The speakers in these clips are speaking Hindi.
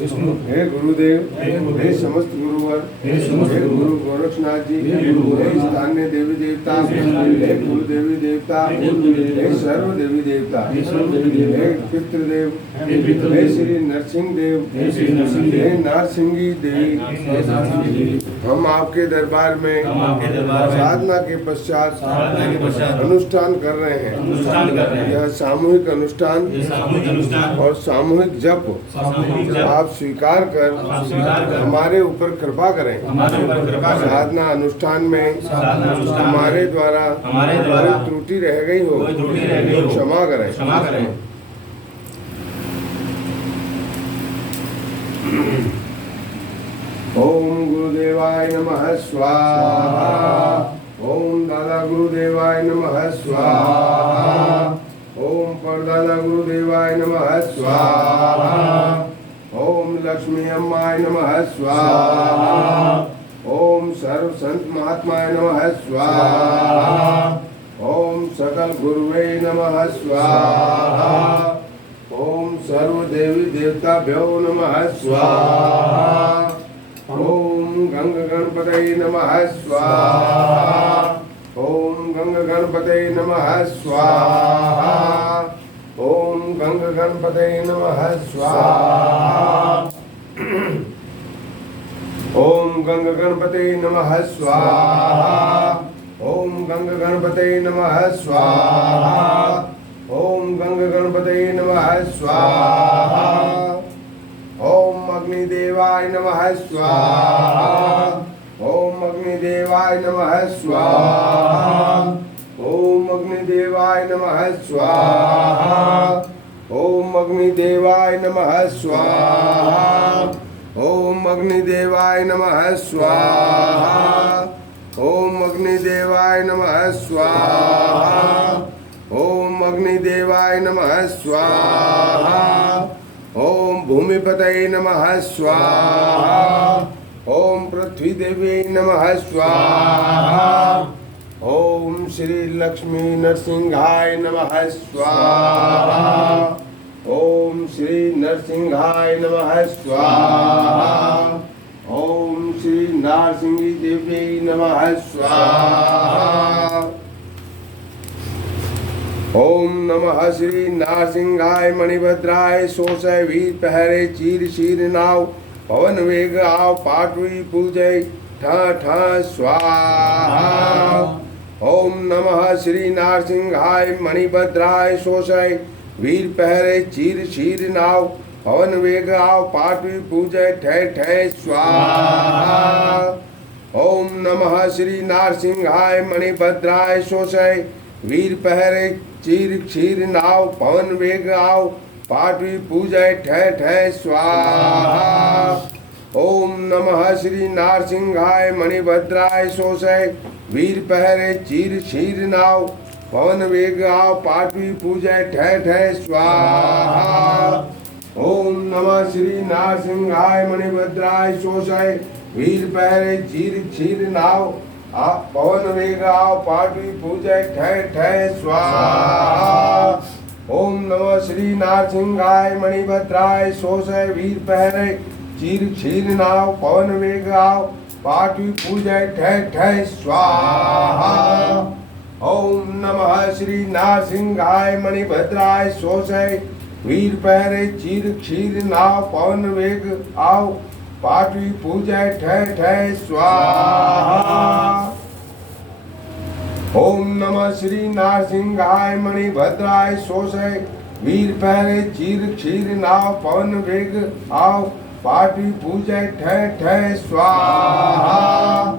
हे गुरुदेव, हे समस्त गुरुवर, हे गुरु गोरक्षनाथ जी, हे स्थानीय देवी देवता, हे कुल देवी देवता, हे सर्व देवी देवता, हे पितृदेव, हे श्री नरसिंह देव, हे नरसिंही देवी, हम आपके दरबार में साधना के पश्चात अनुष्ठान कर रहे हैं। यह सामूहिक अनुष्ठान और सामूहिक जप आप स्वीकार कर हमारे ऊपर कृपा करें। साधना अनुष्ठान में हमारे द्वारा कोई त्रुटि रह गई हो तो क्षमा करें। ओम गुरुदेवाय नमः स्वाहा। ओम दादा गुरुदेवाय नमः स्वाहा। ओम परदादा गुरुदेवाय नमः स्वाहा। ओम लक्ष्मी अम्माय नमः स्वाहा। ओम सर्व संत महात्माय नमः स्वाहा। ओम सकल गुरुवे नमः स्वाहा। ओम सर्व देवी देवताभ्यो नमः स्वाहा। ओम गंग गणपतये नमः स्वाहा। ओम गंग गणपतये नमः स्वाहा। ओम गंग गणपतये नमः स्वाहा। ओम गंग गणपतये नमः स्वाहा। ओम गंग गणपतये नमः स्वाहा। ओम गंग गणपतये नमः स्वाहा। ओम अग्निदेवाय नमः स्वाहा। ओम अग्निदेवाय नमः स्वाहा। ओम अग्निदेवाय नमः स्वाहा। ओम अग्निदेवाय नमः स्वाहा। ओम अग्निदेवाय नमः स्वाहा। ओम अग्निदेवाय नमः स्वाहा। ओम अग्निदेवाय नमः स्वाहा। ओम भूमिपतये नमः स्वाहा। ओम पृथ्वी देवी नमः स्वाहा। ओम श्री लक्ष्मी नरसिंहाय नमः स्वाहा। ओम श्री नरसिंहाय नमः स्वाहा। ओम श्री नारसिंही देवी नमः स्वाहा। ओम नमः श्री नारसिंहाय मणिभद्राय सोसय वीर पहरे चीर शीर नाव पवन वेग आव पाटवी पूजय ठ ठ स्वाहा। ओम नमः श्री नारसिंहाय मणिभद्राय सोसय वीर पहरे चीर शीर नाव पवन वेग आव पाटवी पूजय ठय ठय स्वाहा। ओम नमः श्री नारसिंहाय मणिभद्राय सोसय वीर पहरे चीर क्षीर नाव पवन वेग आव पाटवी पूजय ठय ठय स्वाहा। ओम नमः श्री नारसिंहाय मणिभद्राय सोसय वीर पहरे चीर क्षीर नाव पवन वेग आव पाटवी पूजय ठय ठय स्वाहा। ओम नमः श्री नारसिंहाय मणिभद्राय सोसय वीर पहरे चीर क्षीर नाव पवन वेग आव पाटवी पूजय ठय ठय स्वाहा। ओम नमः श्री नारसिंहाय मणिभद्राय सोसय वीर पहरे चीर क्षीर नाव पवन वेग आव पाटवी पूजय ठय ठय स्वाहा। ओम नमः श्री नारसिंहाय मणिभद्राय सोसय वीर पहरे चीर क्षीर नाव पवन वेग आव पाटवी पूजय ठय ठय स्वाहा। ओम नमः श्री नारसिंहाय मणिभद्राय सोसय वीर पहरे चीर क्षीर नाव पवन वेग आव पाटवी पूजय ठय ठय स्वाहा।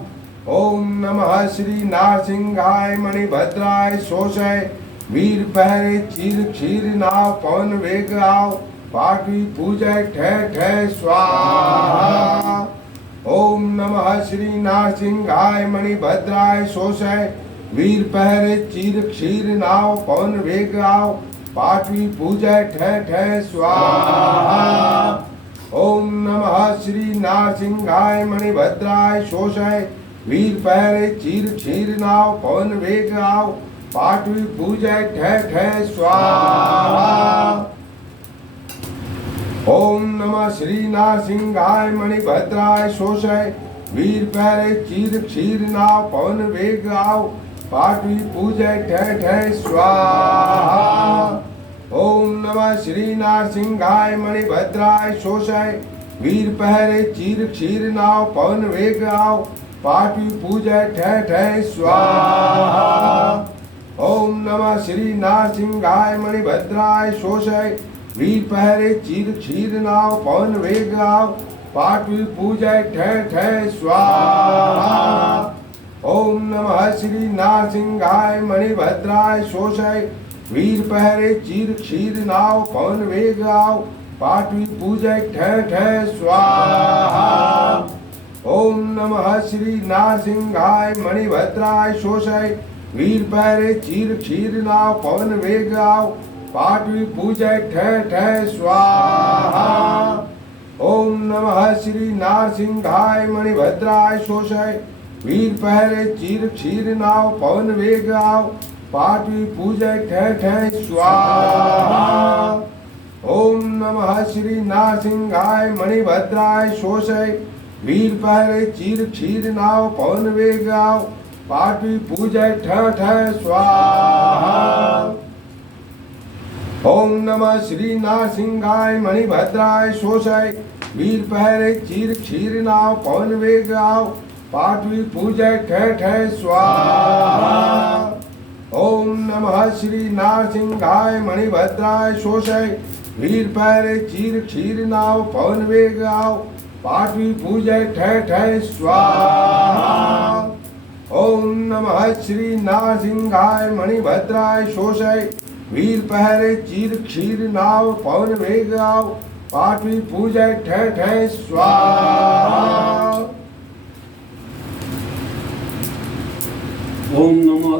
ओम नमः श्री नारसिंहाय मणिभद्राय सोसय वीर पहरे चीर क्षीर नाव पवन वेग आव पाटवी पूजय ठय ठय स्वाहा। ओम नमः श्री नारसिंहाय मणिभद्राय सोसय वीर पहरे चीर क्षीर नाव पवन वेग आव पाटवी पूजय ठय ठय स्वाहा। ओम नमः श्री नारसिंहाय मणिभद्राय सोसय वीर पहरे चीर क्षीर नाव पवन वेग आव पाटवी पूजय ठय ठय स्वाहा। ओम नमः श्री नारसिंहाय मणिभद्राय शोषय वीर पहरे चीर क्षीर नाव पवन वेग आव पाटवी पूजय ठह ठह स्वाहा। ओम नमः श्री नारसिंहाय मणिभद्राय शोषय वीर पहरे चीर क्षीर नाव पवन वेग आव पाटवी पूजय ठह ठह स्वाहा। ओम नमः श्री नारसिंहाय मणिभद्राय शोषय वीर पहरे चीर क्षीर नाव पवन वेग आव पाटवी पूजय ठह ठह स्वाहा। ओम नमः श्री नारसिंहाय मणिभद्राय शोषय वीर पहरे चीर क्षीर नाव पवन वेग आव पाटवी पूजय ठह ठह स्वाहा। ओम नमः श्री नारसिंहाय मणिभद्राय शोषय वीर पहरे चीर क्षीर नाव पवन वेग आव पाटवी पूजय ठह ठह स्वाहा। ओम नमः श्री नारसिंहाय मणिभद्राय शोषय वीर पहरे चीर क्षीर नाव पवन वेग आव पाटवी पूजय ठह ठह स्वाहा। ओम नमः श्री नारसिंहाय मणिभद्राय शोषय वीर पहरे चीर क्षीर नाव पवन वेग आव पाटवी पूजय ठह ठह स्वाहा। ओम नमः श्री नारसिंहाय मणिभद्राय शोषय वीर पहरे चीर क्षीर नाव पवन वेग आव पाटवी पूजय ठह ठह स्वाहा। ओम नमः श्री नारसिंहाय मणिभद्राय शोषय वीर पहरे चीर क्षीर नाव पवन वेग आव पाटवी पूजय ठह ठह स्वाहा। ओम नमः श्री नारसिंहाय मणिभद्राय शोषय वीर पहरे चीर क्षीर नाव पवन वेग आव पाटवी पूजय ठह ठह स्वाहा। ओम नमः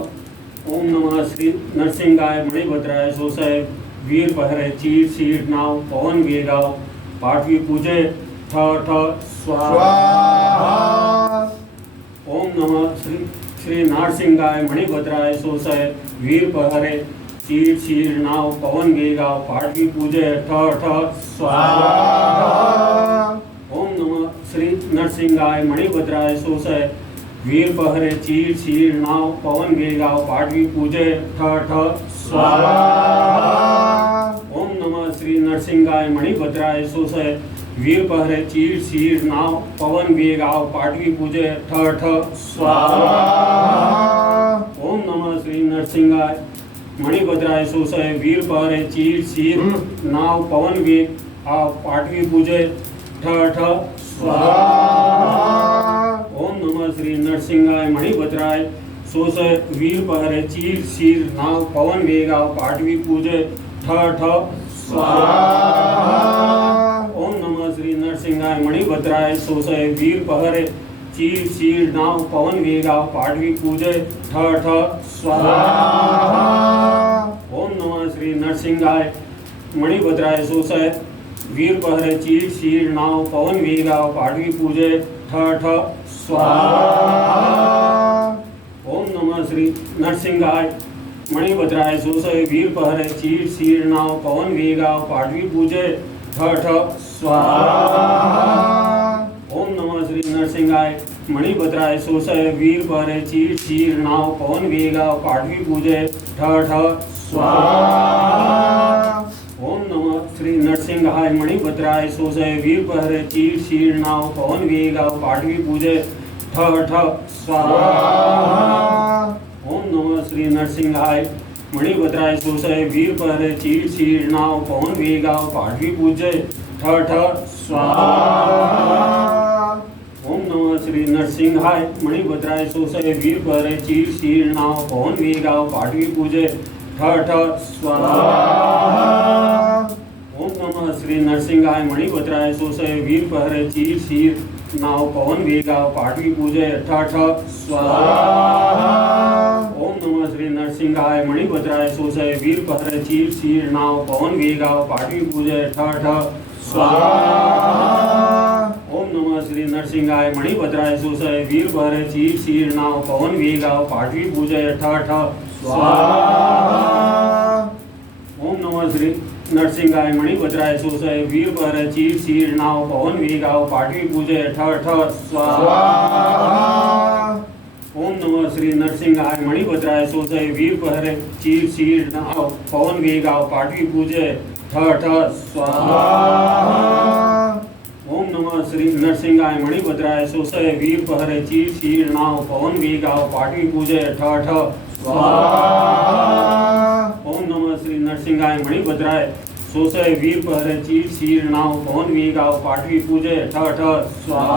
श्री नरसिंहाय मणिभद्राय शोषय वीर पहरे चीर क्षीर नाव पवन वेग आव पाटवी पूजय ठह ठह स्वाहा। ओम नमः श्री नारसिंहाय मणिभद्राय शोषय वीर पहरे चीर क्षीर नाव पवन वेग आव पाटवी पूजय ठह ठह स्वाहा। ओम नमः श्री नरसिंहाय मणिभद्राय शोषय वीर पहरे चीर क्षीर नाव पवन वेग आव पाटवी पूजय ठह ठह स्वाहा। ओम नमः श्री नरसिंहाय मणिभद्राय शोषय वीर पहरे चीर क्षीर नाव पवन वेग आव पाटवी पूजय ठह ठह स्वाहा। ओम नमः श्री नरसिंहाय मणिभद्राय शोषय वीर पहरे चीर क्षीर नाव पवन वेग आव पाटवी पूजय ठह ठह स्वाहा। ओम नमः श्री नरसिंहाय मणिभद्राय शोषय वीर पहरे चीर क्षीर नाव पवन वेग आव पाटवी पूजय ठह ठह स्वाहा। ओम नमः श्री नरसिंहाय मणिभद्राय शोषय वीर पहरे चीर क्षीर नाव पवन वेग आव पाटवी पूजय ठह ठह स्वाहा। ओम नमः श्री नरसिंहाय मणिभद्राय शोषय वीर पहरे चीर क्षीर नाव पवन वेग आव पाटवी पूजय ठह ठह स्वाहा। ओम नमः श्री नरसिंहाय मणिभद्राय शोषय वीर पहरे चीर क्षीर नाव पवन वेग आव पाटवी पूजय ठह ठह स्वाहा। ओम नमः श्री नरसिंहाय मणिभद्राय शोषय वीर पहरे चीर क्षीर नाव पवन वेग आव पाटवी पूजय ठह ठह स्वाहा। ओम नमः श्री नरसिंहाय मणिभद्राय शोषय वीर पहरे चीर क्षीर नाव पवन वेग आव पाटवी पूजय ठह ठह स्वाहा। ओम नमः श्री नरसिंहाय मणिभद्राय शोषय वीर पहरे चीर क्षीर नाव पवन वेग आव पाटवी पूजय ठह ठह स्वाहा। ओम नमः श्री नरसिंहाय मणिभद्राय शोषय वीर पहरे चीर क्षीर नाव पवन वेग आव पाटवी पूजय ठह ठह स्वाहा। ओम नमः श्री नरसिंहाय मणिभद्राय शोषय वीर पहरे चीर क्षीर नाव पवन वेग आव पाटवी पूजय ठह ठह स्वाहा। ओम नमः श्री नरसिंहाय मणिभद्राय शोषय वीर पहरे चीर क्षीर नाव पवन वेग आव पाटवी पूजय ठह ठह स्वाहा। ओम नमः श्री नरसिंहाय मणिभद्राय शोषय वीर पहरे चीर क्षीर नाव पवन वेग आव पाटवी पूजय ठह ठह स्वाहा। ओम नमः श्री नरसिंहाय मणिभद्राय सोसय वीर पहरे चीर शीर नाव पवन वेगाव पाठवी पूजय ठ ठ स्वाहा। ओम नमः श्री नरसिंहाय मणिभद्राय सोसय वीर पहरे चीर शीर नाव पवन वेगाव पाठवी पूजय ठ ठ स्वाहा। ओम नमः श्री नरसिंहाय मणिभद्राय सोसय वीर पहरे चीर शीर नाव पवन वेगाव पाठवी पूजय ठ ठ स्वाहा। ओम नमः श्री नरसिंहाय मणिभद्राय सोसय वीर पहरे चीर शीर नाव पवन वेगाव पाठवी पूजय ठ ठ स्वाहा।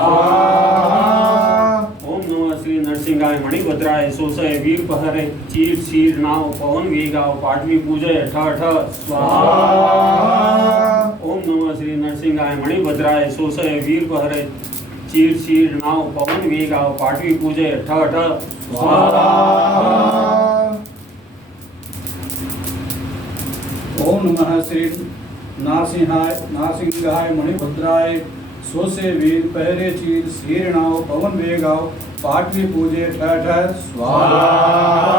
ओम नमः श्री नरसिंहाय मणिभद्राय सोसय वीर पहरे चीर शीर नाव पवन वेगाव पाठवी पूजय ठ ठ स्वाहा। ओम नमः श्री नरसिंहाय मणिभद्राय सोसय वीर पहरे चीर शीर नाव पवन वेगाव पाठवी पूजय ठ ठ स्वाहा। ओम नमः श्री नारसिंहाय मणिभद्राय सोसे वीर पहरे चीर शीर नाव पवन वेगाव पाठवी पूजे ठ ठ स्वाहा।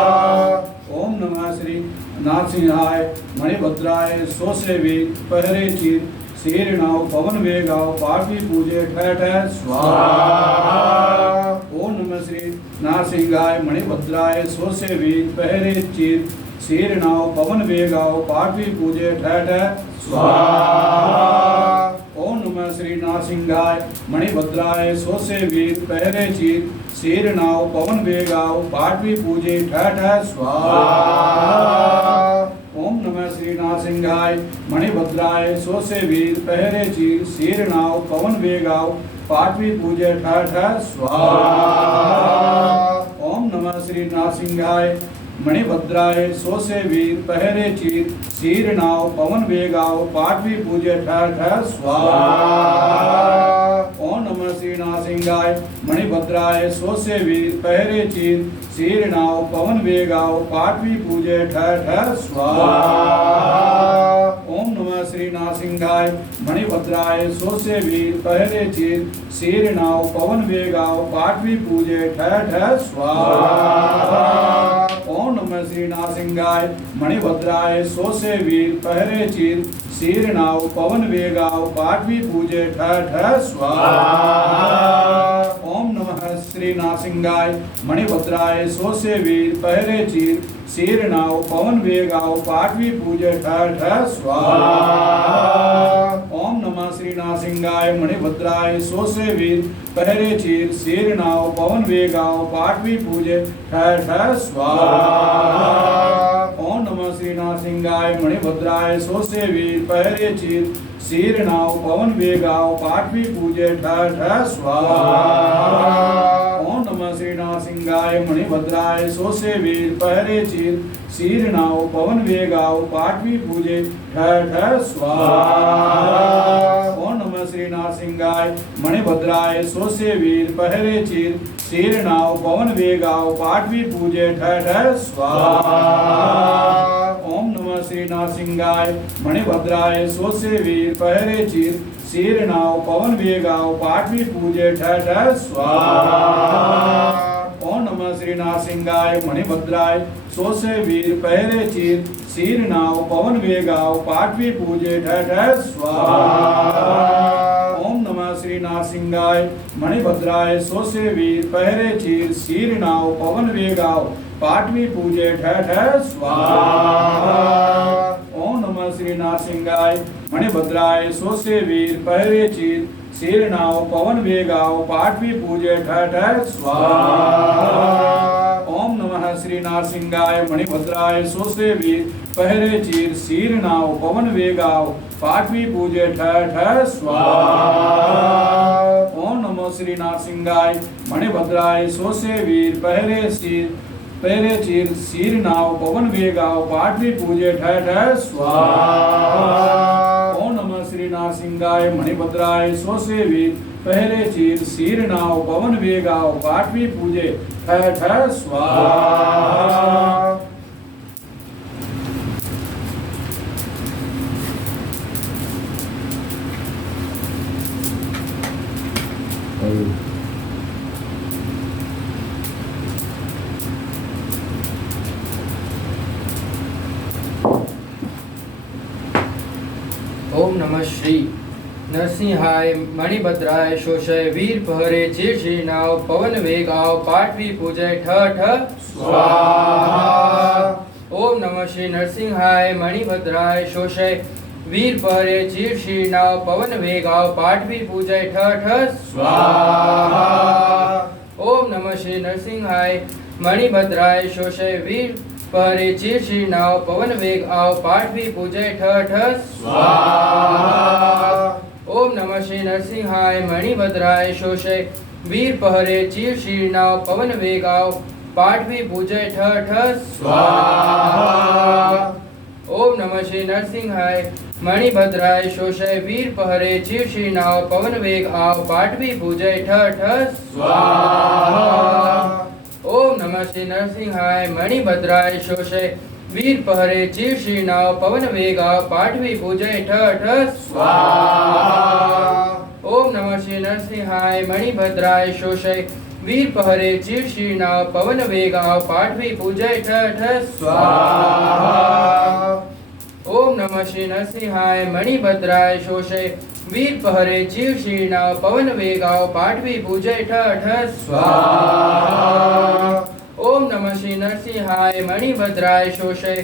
ओम नमः श्री नारसिंहाय मणिभद्राय सोसे वीर पहरे चीर शीर नाव पवन वेगाव पाठवी पूजे ठ ठ स्वाहा। ओम नमः श्री नारसिंहाय मणिभद्राय सोसे वीर पहरे चीर शीर नाव पवन वेगाव पाठवी पूजे ठ ठ स्वाहा। ओम नमः श्री नारसिंहाय मणिभद्राय सोसे वीर पहरे चीर शीर नाव पवन वेगाव पाठवी पूजे ठ ठ स्वाहा। ओम नमः श्री नारसिंहाय मणिभद्राय सोसे वीर पहरे चीर शीर नाव पवन वेगाव पाठवी पूजे ठ ठ स्वाहा। ओम नमः श्री नारसिंहाय मणिभद्राय सोसे वीर पहरे चीर शीर नाव पवन वेगाव पाठवी पूजे ठ ठ स्वाहा। ओम नमः श्री नारसिंहाय मणिभद्राय सोसे वीर पहरे चीर शीर नाव पवन वेगाव पाठवी पूजे ठ ठ स्वाहा। ओम नमः श्री नारसिंहाय मणिभद्राय सोसे वीर पहरे चीर शीर नाव पवन वेगाव पाठवी पूजे ठ ठ स्वाहा। ओम नमः श्री नारसिंहाय मणिभद्राय सोसे वीर पहरे चीर शीर नाव पवन वेगाव पाठवी पूजे ठ ठ स्वाहा। ओम नमः श्री नारसिंहाय मणिभद्राय सोसे वीर पहरे चीर शीर नाव पवन वेगाव पाठवी पूजे ठ ठ स्वाहा। ओम नमः श्री नारसिंहाय मणिभद्राय सोसे वीर पहरे चीर शीर नाव पवन वेगाव पाठवी पूजे ठ ठ स्वाहा। ओम नमः श्री नारसिंहाय मणिभद्राय सोसे वीर पहरे चीर शीर नाव पवन वेगाव पाठवी पूजे ठ ठ स्वाहा। ओम नमः श्री नारसिंहाय मणिभद्राय सोसे वीर पहरे चीर शीर नाव पवन वेगाव पाठवी पूजे ठ ठ स्वाहा। ओम नमः श्री नारसिंहाय मणिभद्राय सोसे वीर पहरे चीर शीर नाव पवन वेगाव पाठवी पूजे ठ ठ स्वाहा। ओम नमः श्री नारसिंहाय मणिभद्राय सोसे वीर पहरे चीर शीर नाव पवन वेगाव पाठवी पूजे ठ ठ स्वाहा। ओम नमः श्री नारसिंहाय मणिभद्राय सोसे वीर पहरे चीर शीर नाव पवन वेगाव पाठवी पूजे ठ ठ स्वाहा। ओम नमः श्री नारसिंहाय मणिभद्राय सोसे वीर पहरे चीर शीर नाव पवन वेगाव पाठवी पूजे ठ ठ स्वाहा। ओम नमः श्री नारसिंहाय मणिभद्राय सोसे वीर पहरे चीर शीर नाव पवन वेगाव पाठवी पूजे ठ ठ स्वाहा। ओम नमः श्री नारसिंहाय मणिभद्राय सोसे वीर पहरे चीर शीर नाव पवन वेगाव पाठवी पूजे ठ ठ स्वाहा। ओम नमः श्री नारसिंहाय मणिभद्राय सोसे वीर पहरे चीर शीर नाव पवन वेगाव पाठवी पूजे ठ ठ स्वाहा। ओम नमः श्री नारसिंहाय मणिभद्राय सोसे वीर पहरे चीर शीर नाव पवन वेगाव पाठवी पूजे ठ ठ स्वाहा। नरसिंहाय मणिभद्राय शोषय वीर पहरे चीर श्री नाव पवन वेग आव पाठवी पूजय ठ ठ स्वाहा। ओम नमः श्री नरसिंहाय मणिभद्राय शोषय वीर पहरे चीर श्री नाव पवन वेग आव पाठवी पूजय ठ ठ स्वाहा। ओम नमः श्री नरसिंहाय मणिभद्राय शोषय वीर पहरे चीर श्री नाव पवन वेग आव पाठवी पूजय ठ ठ स्वाहा। ओम नमः श्री नरसिंहाय मणिभद्राय शोषय वीर पहरे चीर श्री नाव पवन वेग आव पाठवी पूजय ठ ठ स्वाहा। ओम नमः श्री नरसिंहाय मणिभद्राय शोषय वीर पहरे चीर श्री नाव पवन वेग आव पाठवी पूजय ठ ठ स्वाहा। ओम नमः श्री नरसिंहाय मणिभद्राय शोषय वीर पहरे चीर श्री नाव पवन वेग आव पाठवी पूजय ठ ठ स्वाहा। ओम नमः श्री नरसिंहाय मणिभद्राय शोषय वीर पहरे चीर श्री नाव पवन वेग आव पाठवी पूजय ठ ठ स्वाहा। ओम नमः श्री नरसिंहाय मणिभद्राय शोषय वीर पहरे चीर श्री नाव पवन वेग आव पाठवी पूजय ठ ठ स्वाहा। ओम नमः श्री नरसिंहाय मणिभद्राय शोषय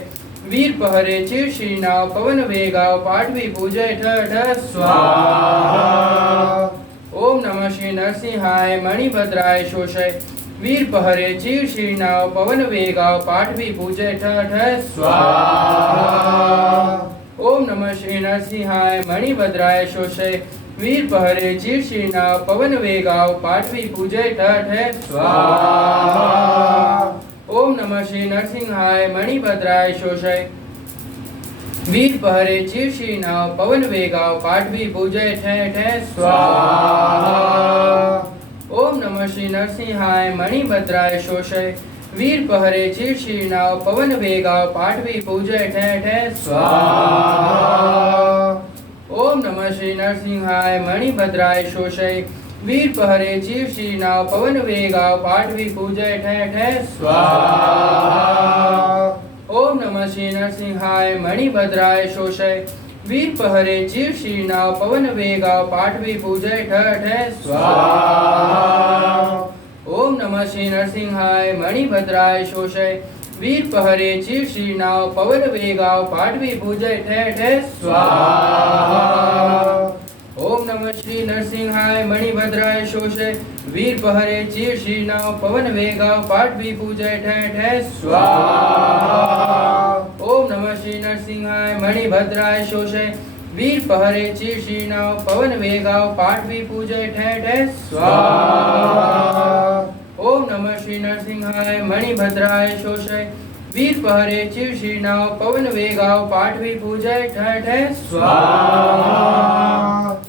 वीर पहरे चीर श्री नाव पवन वेग आव पाठवी पूजय ठ ठ स्वाहा। ओम नमः श्री नरसिंहाय मणिभद्राय शोषय वीर पहरे चीर श्री नाव पवन वेग आव पाठवी पूजय ठ ठ स्वाहा। ओम नमः श्री नरसिंहाय मणिभद्राय शोषय वीर पहरे चीर श्री नाव पवन वेग आव पाठवी पूजय ठ ठ स्वाहा। ओम नमः श्री नरसिंहाय मणिभद्राय शोषय वीर पहरे चीर श्री नाव पवन वेग आव पाठवी पूजय ठ ठ स्वाहा। ओम नमः श्री नरसिंहाय मणिभद्राय शोषय वीर पहरे चीर श्री नाव पवन वेग आव पाठवी पूजय ठ ठ स्वाहा। ओम नमः श्री नरसिंहाय मणिभद्राय शोषय वीर पहरे चीर श्री नाव पवन वेग आव पाठवी पूजय ठ ठ स्वाहा। ओम नमः श्री नरसिंहाय मणिभद्राय शोषय वीर पहरे चीर श्री नाव पवन वेग आव पाठवी पूजय ठ ठ स्वाहा। ओम नमः श्री नरसिंहाय मणिभद्राय शोषय वीर पहरे चीर श्री नाव पवन वेग आव पाठवी पूजय ठ ठ स्वाहा। ओम नमः श्री नरसिंहाय मणिभद्राय शोषय वीर पहरे चीर श्री नाव पवन वेग आव पाठवी पूजय ठ ठ स्वाहा। ओम नमः श्री नरसिंहाय मणिभद्राय शोषय वीर पहरे चीर श्री नाव पवन वेग आव पाठवी पूजय ठ ठ स्वाहा। ओम नमः श्री नरसिंहाय मणिभद्राय शोषय वीर पहरे चीर श्री नाव पवन वेग आव पाठवी पूजय ठ ठ स्वाहा।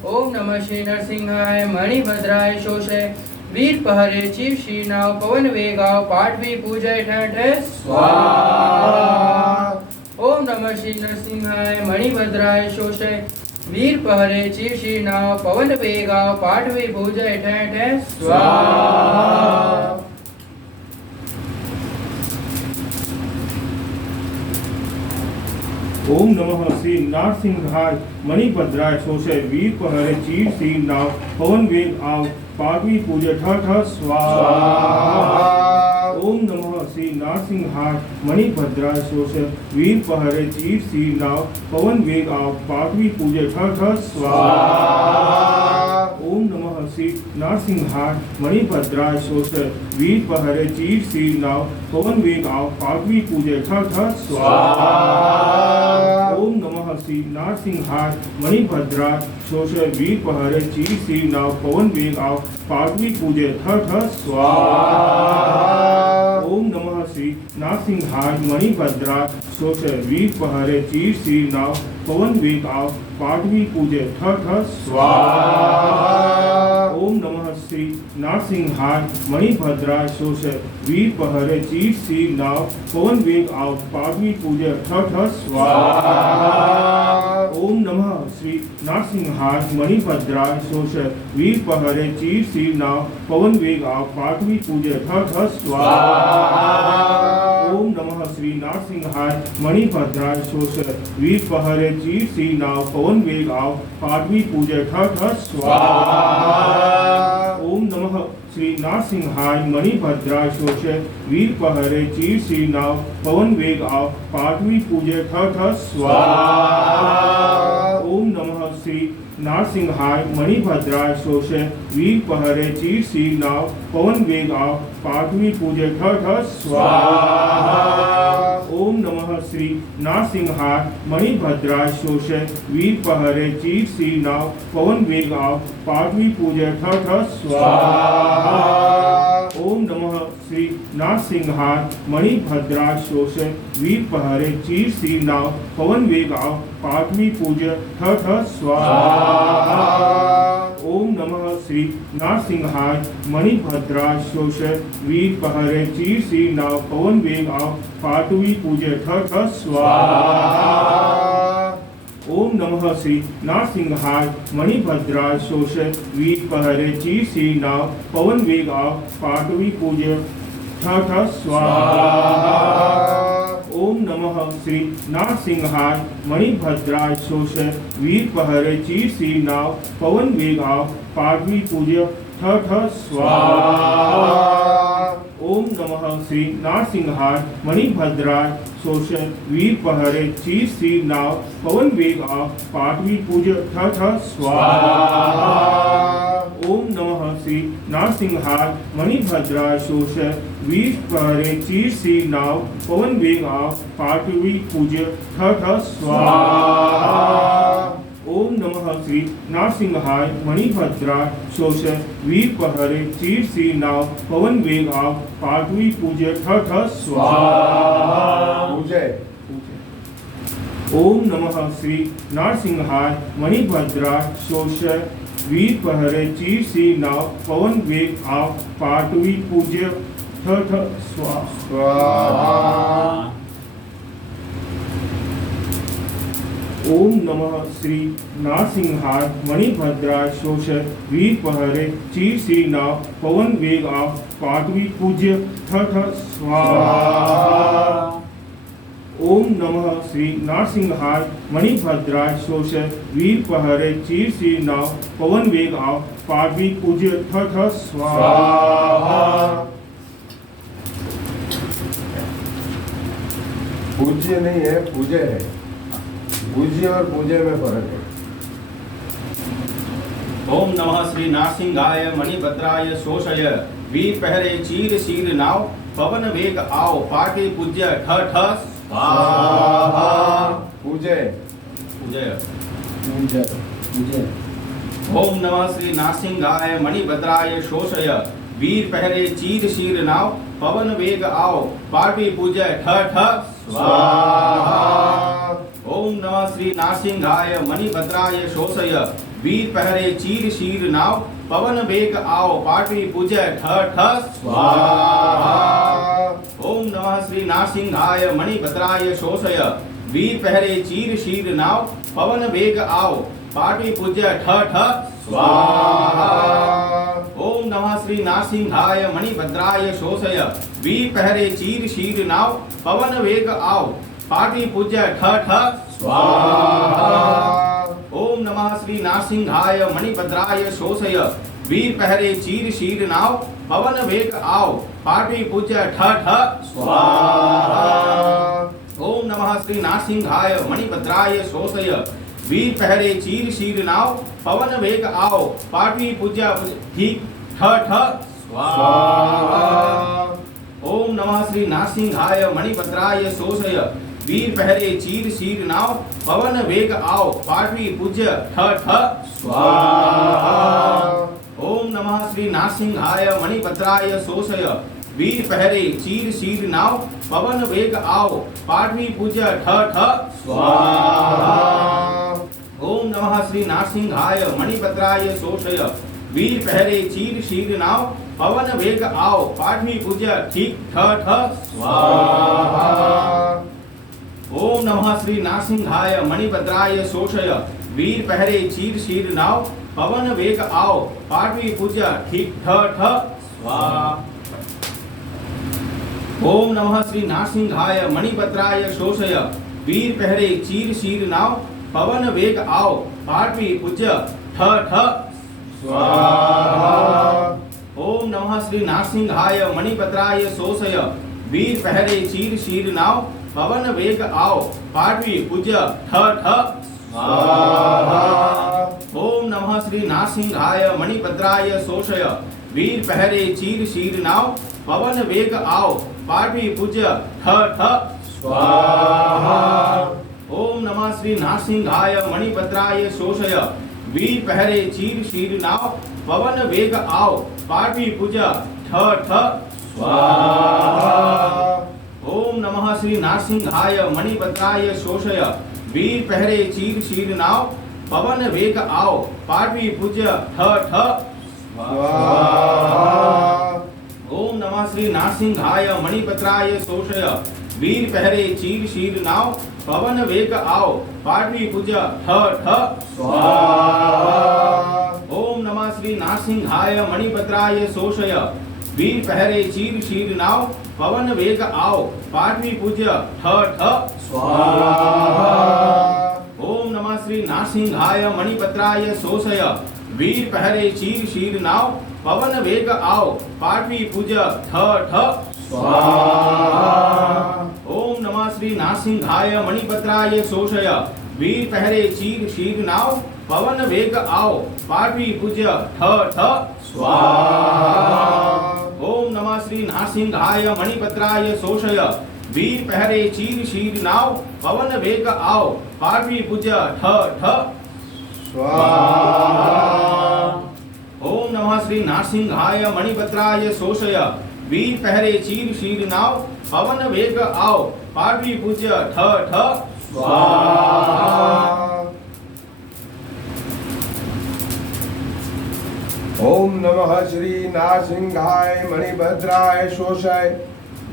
ओम नमः श्री नरसिंहाय मणिभद्राय शोषय वीर पहरे चीर श्री नाव पवन वेग आव पाठवी पूजय ठ ठ स्वाहा। ओम नमः श्री नरसिंहाय मणिभद्राय शोषय वीर पहरे चीर श्री नाव पवन वेग आव पाठवी पूजय ठ ठ स्वाहा। ओम नमः श्री नरसिंहाय मणिभद्राय शोषय वीर पहरे चीर श्री नाव पवन वेग आव पाठवी पूजय ठ ठ स्वाहा। ओम नमः श्री नरसिंहाय मणिभद्राय शोषय वीर पहरे चीर श्री नाव पवन वेग आव पाठवी पूजय ठ ठ स्वाहा। ओम नमः श्री नरसिंहाय मणिभद्राय शोषय वीर पहरे चीर श्री नाव पवन वेग आव पाठवी पूजय ठ ठ स्वाहा। ओम नमः श्री नरसिंहाय मणिभद्राय शोषय वीर पहरे चीर श्री नाव पवन वेग आव पाठवी पूजय ठ ठ स्वाहा। ओम नमः श्री नरसिंहाय मणिभद्राय शोषय वीर पहरे चीर श्री नाव पवन वेग आव पाठवी पूजय ठ ठ स्वाहा। ओम नमः श्री नारसिंहाय मणिभद्राय शोषय वीर पहरे चीर शीर नाव पवन वेग आव पाठवी पूजय ठ ठ स्वाहा। ओम नमः श्री नारसिंहाय मणिभद्राय शोषय वीर पहरे चीर शीर नाव पवन वेग आव पाठवी पूजय ठ ठ स्वाहा। ओम नमः श्री नारसिंहाय मणिभद्राय शोषय वीर पहरे चीर शीर नाव पवन वेग आव पाठवी पूजय ठ ठ स्वाहा। ओम नमः श्री नारसिंहाय मणिभद्राय शोषय वीर पहरे चीर शीर नाव पवन वेग आव पाठवी पूजय ठ ठ स्वाहा। ओम नमः श्री नारसिंहाय मणिभद्राय शोषय वीर पहरे चीर शीर नाव पवन वेग आव पाठवी पूजय ठ ठ स्वाहा। ओम नमः श्री नारसिंहाय मणिभद्राय शोषय वीर पहरे चीर शीर नाव पवन वेग आव पाठवी पूजय ठ ठ स्वाहा। ओम नमः श्री नारसिंहाय मणिभद्राय शोषय वीर पहरे चीर शीर नाव पवन वेग आव पाठवी पूजय ठ ठ स्वाहा। ओम नमः श्री नारसिंहाय मणिभद्राय शोषय वीर पहरे चीर शीर नाव पवन वेग आव पाठवी पूजय ठ ठ स्वाहा। ओम नमः श्री नारसिंहाय मणिभद्राय शोषय वीर पहरे चीर शीर नाव पवन वेग आव पाठवी पूजय ठ ठ स्वाहा। ओम नमः श्री नारसिंहाय मणिभद्राय शोषय वीर पहरे चीर शीर नाव पवन वेग आव पाठवी पूजय ठ ठ स्वाहा। ओम नमः श्री नारसिंहाय मणिभद्राय शोषय वीर पहरे चीर शीर नाव पवन वेग आव पाठवी पूजय ठ ठ स्वाहा। ओम नमः श्री नारसिंहाय मणिभद्राय शोषय वीर पहरे चीर शीर नाव पवन वेग आव पाठवी पूजय ठ ठ स्वाहा। ओम नमः श्री नारसिंहाय मणिभद्राय शोषय वीर पहरे चीर शीर नाव पवन वेग आव पाठवी पूजय ठ ठ स्वाहा। पूजय ओम नमः श्री नारसिंहाय मणिभद्राय शोषय वीर पहरे चीर शीर नाव पवन वेग आव पाठवी पूजय ठ ठ स्वाहा। ओम नमः श्री नारसिंहाय मणिभद्राय शोषय वीर पहरे चीर शीर नाव पवन वेग आव पाठवी पूज्य ठ ठ स्वाहा। ओम नमः श्री नारसिंहाय मणिभद्राय शोषय वीर पहरे चीर शीर नाव पवन वेग आव पाठवी पूज्य ठ ठ स्वाहा। पूज्य नहीं है, पूजय है। पूज्य और पूजय में फर्क है। ओम नमः श्री नारसिंहाय मणिभद्राय शोषय वीर पहरे चीर शीर नाव पवन वेग आओ पाठवी पूज्य ठ ठ स्वाहा। पूजय पूजय पूजय पूजय। ओम नमः श्री नारसिंहाय मणिभद्राय शोषय वीर पहरे चीर शीर नाव पवन वेग आओ पाठवी पूज्य ठ ठ स्वाहा। ओम नमः श्री नारसिंहाय मणिभद्राय शोषय वीर पहरे चीर शीर नाव पवन वेग आओ पाठवी पूज्य ठ ठ स्वाहा। ओम नमः श्री नारसिंहाय मणिभद्राय शोषय वीर पहरे चीर शीर नाव पवन वेग आओ पाठवी पूज्य ठ ठ स्वाहा। ओम नमः श्री नारसिंहाय मणिभद्राय शोषय वीर पहरे चीर शीर नाव पवन वेग आओ पाठवी पूज्य ठ ठ स्वाहा। ओम नमः श्री नारसिंहाय मणिभद्राय शोषय वीर पहरे चीर शीर नाव पवन वेग आओ पाठवी पूज्य ठ ठ स्वाहा। ओम नमः श्री नारसिंहाय मणिभद्राय शोषय वीर पहरे चीर शीर नाव पवन वेग आओ पाठवी पूज्य ठीक ठ ठ स्वाहा। ओम नमः श्री नारसिंहाय मणिभद्राय शोषय वीर पहरे चीर शीर नाव पवन वेग आओ पाठवी पूज्य ठ ठ स्वाहा। ओम नमः श्री नारसिंहाय मणिभद्राय शोषय वीर पहरे चीर शीर नाव पवन वेग आओ पाठवी पूज्य ठ ठ स्वाहा। ओम नमः श्री नारसिंहाय मणिभद्राय शोषय वीर पहरे चीर शीर नाव पवन वेग आओ पाठवी पूज्य ठीक ठ ठ स्वाहा। ओम नमः श्री नारसिंहाय मणिभद्राय शोषय वीर पहरे चीर शीर नाव पवन वेग आओ पाठवी पूज्य ठीक ठ ठ स्वाहा। ओम नमः श्री नारसिंहाय मणिभद्राय शोषय वीर पहरे चीर शीर नाव पवन वेग आओ पाठवी पूज्य ठ ठ स्वाहा। ओम नमः श्री नारसिंहाय मणिभद्राय शोषय वीर पहरे चीर शीर नाव पवन वेग आओ पाठवी पूज्य ठ ठ स्वाहा। ओम नमः श्री नारसिंहाय मणिभद्राय शोषय वीर पहरे चीर शीर नाव पवन वेग आओ पाठवी पूज्य ठ ठ स्वाहा। ओम नमः श्री नारसिंहाय मणिभद्राय शोषय वीर पहरे चीर शीर नाव पवन वेग आओ पाठवी पूज्य ठ ठ स्वाहा। ओम नमः श्री नारसिंहाय मणिभद्राय शोषय वीर पहरे चीर शीर नाव पवन वेग आओ पाठवी पूज्य ठ ठ स्वाहा। ओम नमः श्री नारसिंहाय मणिभद्राय शोषय वीर पहरे चीर शीर नाव पवन वेग आओ पाठवी पूज्य ठ ठ स्वाहा। ओम नमः श्री नारसिंहाय मणिभद्राय शोषय वीर पहरे चीर शीर नाव पवन वेग आओ पाठवी पूज्य ठ ठ स्वाहा। ओम नमः श्री नारसिंहाय मणिभद्राय शोषय वीर पहरे चीर शीर नाव पवन वेग आओ पाठवी पूज्य ठ ठ स्वाहा। ओम नमः श्री नारसिंहाय मणिभद्राय शोषय वीर पहरे चीर शीर नाव पवन वेग आओ पाठवी पूज्य ठ ठ स्वाहा। ओम नमः श्री नारसिंहाय मणिभद्राय शोषय वीर पहरे चीर शीर नाव पवन वेग आओ पाठवी पूज्य ठ ठ स्वाहा। ओम नमः श्री नारसिंहाय मणिभद्राय शोषय वीर पहरे चीर शीर नाव पवन वेग आओ पाठवी पूज्य ठ ठ स्वाहा। ओम नमः श्री नारसिंहाय मणिभद्राय शोषय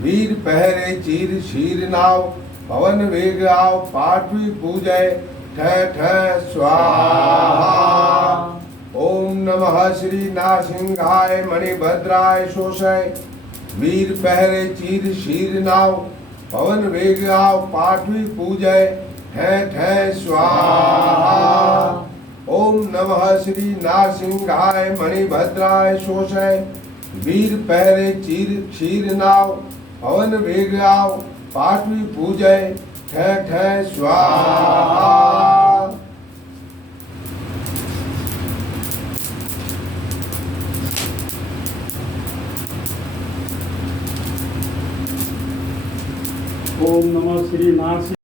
वीर पहरे चीर शीर नाव पवन वेग आओ पाठवी पूजय ठ ठ स्वाहा। ओम नमः श्री नारसिंहाय मणिभद्राय शोषय वीर पहरे चीर शीर नाव पवन वेग आओ पाठवी पूजय ठ ठ स्वाहा। ओम नमः श्री नारसिंहाय मणिभद्राय शोषय वीर पहरे चीर शीर नाव पवन वेग आओ पाठवी पूजय ठ ठ स्वाहा। ओम नमः श्री नारसिंह